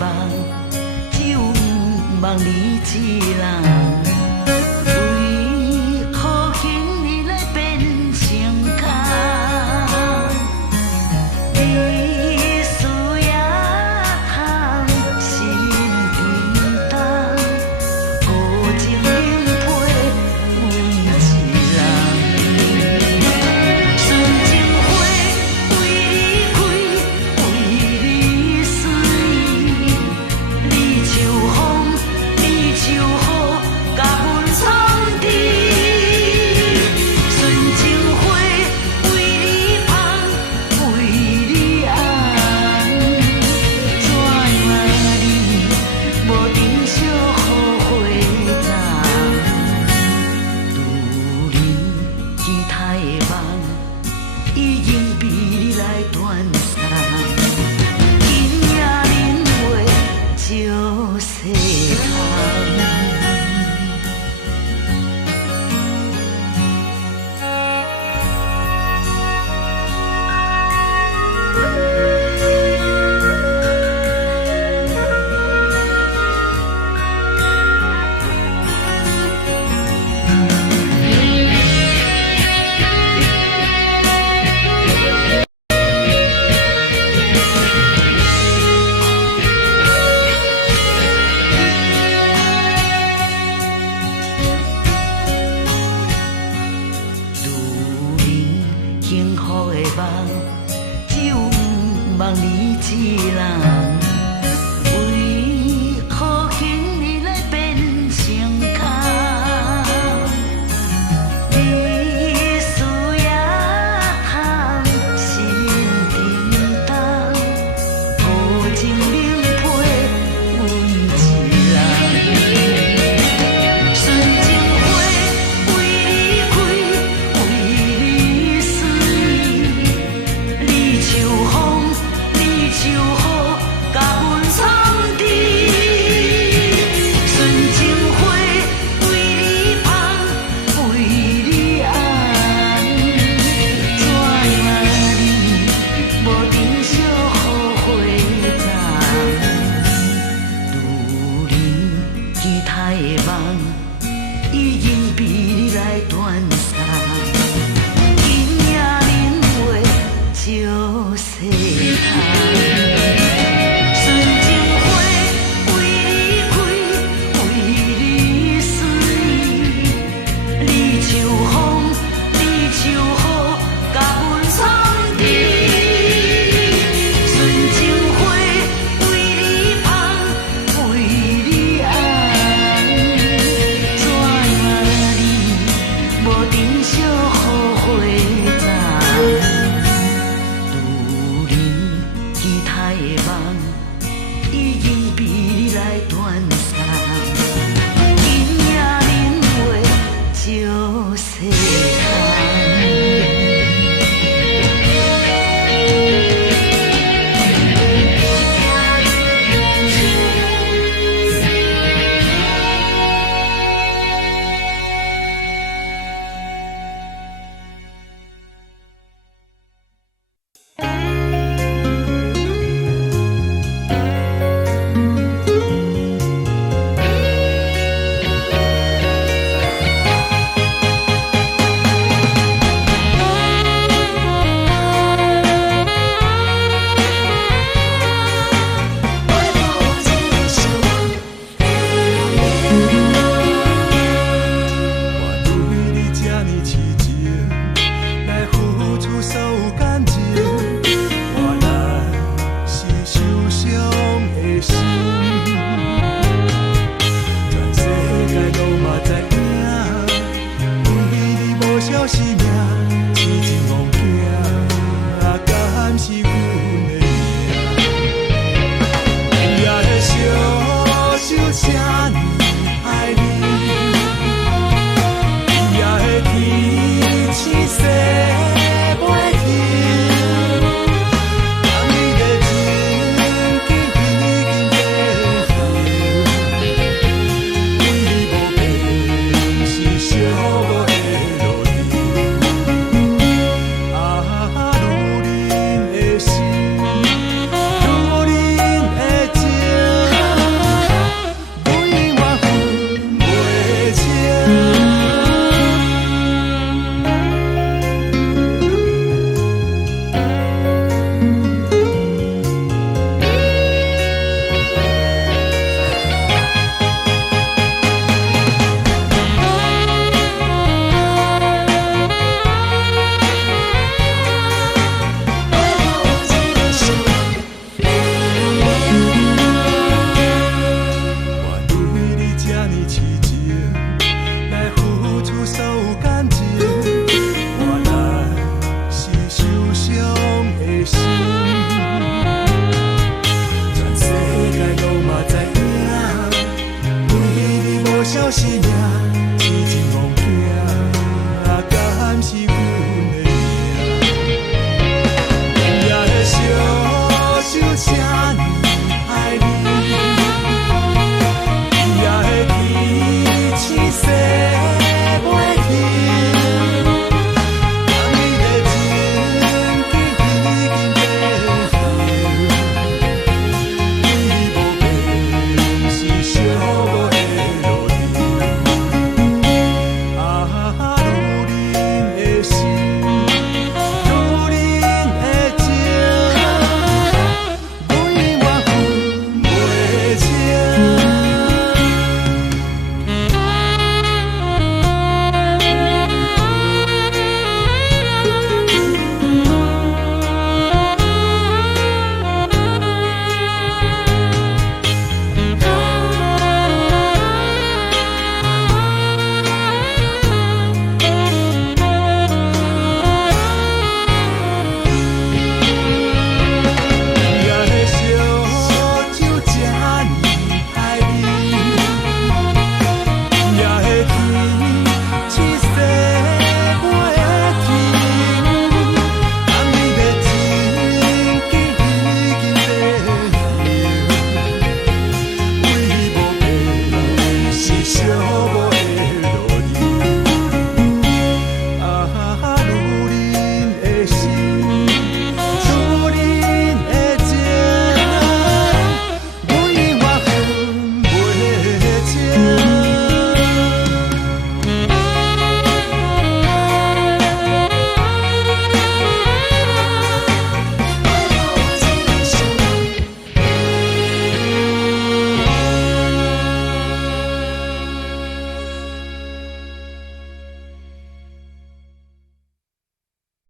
梦，只有梦你一人。为何今日来变成空？你思也通，心平淡，孤情冷配阮一人。纯情花为你开，为你水，你像风，你像雨，甲阮藏伫。纯情花为你香，为你红，怎样你无珍惜好花丛？拄人期待的梦，已经被你来断送。今夜恁话照细空。幸福的梦，只有梦你一人。为何今日来变成空？你思也通，心平淡，孤情冷配阮一人。纯情花为你开，为你水，你像风，你像雨，甲阮藏伫。纯情花为你香，为你红，怎样你无珍惜好花丛？拄人期待的梦，已经被你来断送。今夜恁话照细空。纯情花为你开，为你水，你像风，你像雨，甲阮藏伫。纯情花为你香，为你红，怎样你无珍惜好花丛？拄人期待的梦，已经被你来断送。